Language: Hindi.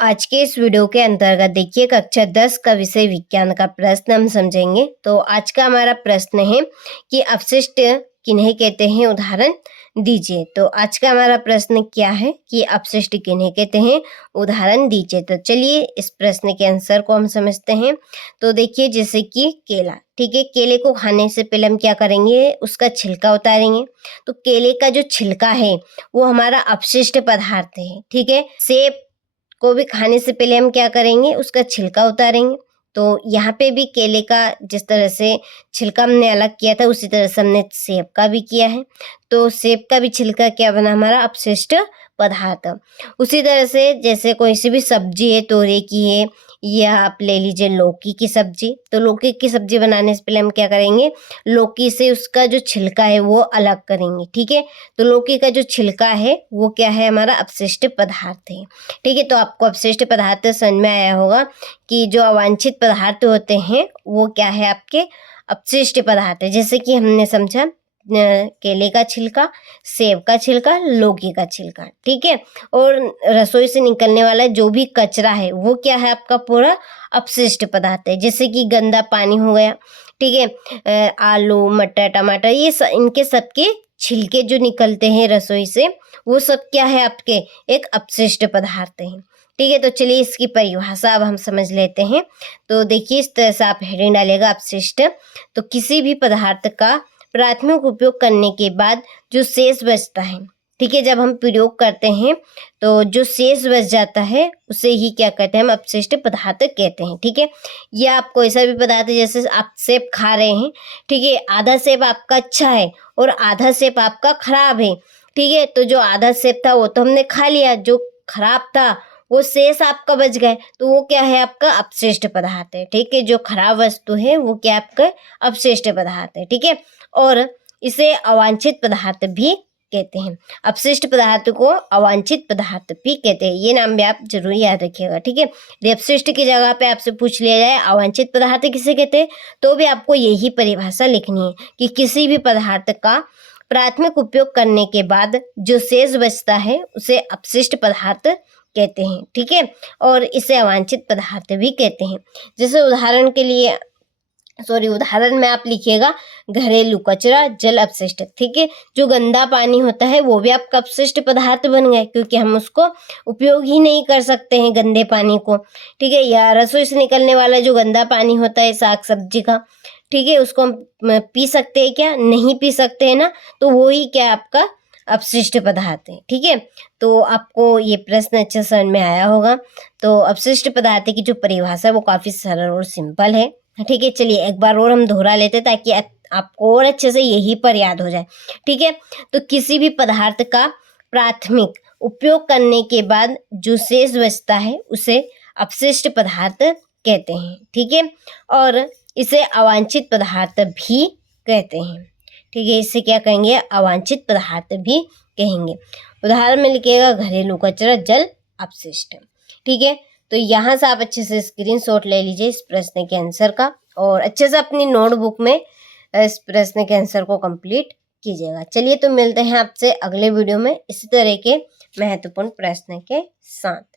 आज के इस वीडियो के अंतर्गत देखिए कक्षा 10 का विषय विज्ञान का प्रश्न हम समझेंगे। तो आज का हमारा प्रश्न है कि अपशिष्ट किन्हें कहते हैं, उदाहरण दीजिए। तो आज का हमारा प्रश्न क्या है कि अपशिष्ट किन्हें कहते हैं, उदाहरण दीजिए। तो चलिए इस प्रश्न के आंसर को हम समझते हैं। तो देखिए जैसे कि केला, ठीक है, केले को खाने से पहले हम क्या करेंगे, उसका छिलका उतारेंगे। तो केले का जो छिलका है वो हमारा अपशिष्ट पदार्थ है, ठीक है। सेब को भी खाने से पहले हम क्या करेंगे, उसका छिलका उतारेंगे। तो यहाँ पे भी केले का जिस तरह से छिलका हमने अलग किया था उसी तरह से हमने सेब का भी किया है। तो सेब का भी छिलका क्या बना, हमारा अपशिष्ट पदार्थ। उसी तरह से जैसे कोई सी भी सब्जी है, तोरई की है या आप ले लीजिए लौकी की सब्जी। तो लौकी की सब्जी बनाने से पहले हम क्या करेंगे, लौकी से उसका जो छिलका है वो अलग करेंगे, ठीक है। तो लौकी का जो छिलका है वो क्या है, हमारा अपशिष्ट पदार्थ है, ठीक है। तो आपको अपशिष्ट पदार्थ समझ में आया होगा कि जो अवांछित पदार्थ होते हैं वो क्या है, आपके अपशिष्ट पदार्थ है। जैसे कि हमने समझा केले का छिलका, सेब का छिलका, लौकी का छिलका, ठीक है। और रसोई से निकलने वाला जो भी कचरा है वो क्या है, आपका पूरा अपशिष्ट पदार्थ है। जैसे कि गंदा पानी हो गया, ठीक है, आलू मटर टमाटर ये इनके सबके छिलके जो निकलते हैं रसोई से वो सब क्या है, आपके एक अपशिष्ट पदार्थ है, ठीक है। तो चलिए इसकी परिभाषा अब हम समझ लेते हैं। तो देखिए इस तरह से आप हेडिंग डालेगा अपशिष्ट। तो किसी भी पदार्थ का प्राथमिक उपयोग करने के बाद जो शेष बचता है, ठीक है, जब हम प्रयोग करते हैं तो जो शेष बच जाता है उसे ही क्या कहते हैं, हम अपशिष्ट पदार्थ कहते हैं, ठीक है। या आपको ऐसा भी पदार्थ है, जैसे आप सेब खा रहे हैं, ठीक है, आधा सेब आपका अच्छा है और आधा सेब आपका खराब है, ठीक है। तो जो आधा सेब था वो तो हमने खा लिया, जो खराब था वो शेष आपका बच गए, तो वो क्या है, आपका अपशिष्ट पदार्थ है, ठीक है। जो खराब वस्तु है वो क्या आपका अपशिष्ट पदार्थ है, ठीक है। और इसे अवांछित पदार्थ भी कहते हैं। अपशिष्ट पदार्थ को अवांछित पदार्थ भी कहते हैं। ये नाम भी आप जरूर याद रखिएगा, ठीक है। यदि अपशिष्ट की जगह पे आपसे पूछ लिया जाए अवांछित पदार्थ किसे कहते हैं, तो भी आपको यही परिभाषा लिखनी है कि किसी भी पदार्थ का प्राथमिक उपयोग करने के बाद जो शेष बचता है उसे अपशिष्ट पदार्थ कहते हैं, ठीक है। और इसे अवांछित पदार्थ भी कहते हैं। जैसे उदाहरण में आप लिखिएगा घरेलू कचरा, जल अपशिष्ट, ठीक है। जो गंदा पानी होता है वो भी आपका अपशिष्ट पदार्थ बन गया, क्योंकि हम उसको उपयोग ही नहीं कर सकते हैं गंदे पानी को, ठीक है। या रसोई से निकलने वाला जो गंदा पानी होता है साग सब्जी का, ठीक है, उसको हम पी सकते हैं क्या, नहीं पी सकते हैं ना। तो वो ही क्या आपका अपशिष्ट पदार्थ है, ठीक है। तो आपको ये प्रश्न अच्छे समझ में आया होगा। तो अपशिष्ट पदार्थ की जो परिभाषा है वो काफी सरल और सिंपल है, ठीक है। चलिए एक बार और हम दोहरा लेते ताकि आपको और अच्छे से यही पर याद हो जाए, ठीक है। तो किसी भी पदार्थ का प्राथमिक उपयोग करने के बाद जो शेष बचता है उसे अपशिष्ट पदार्थ कहते हैं, ठीक है। और इसे अवांछित पदार्थ भी कहते हैं, ठीक है। इसे क्या कहेंगे, अवांछित पदार्थ भी कहेंगे। उदाहरण में लिखिएगा घरेलू कचरा, जल अपशिष्ट, ठीक है। तो यहाँ से आप अच्छे से स्क्रीनशॉट ले लीजिए इस प्रश्न के आंसर का और अच्छे से अपनी नोटबुक में इस प्रश्न के आंसर को कंप्लीट कीजिएगा। चलिए तो मिलते हैं आपसे अगले वीडियो में इसी तरह के महत्वपूर्ण प्रश्न के साथ।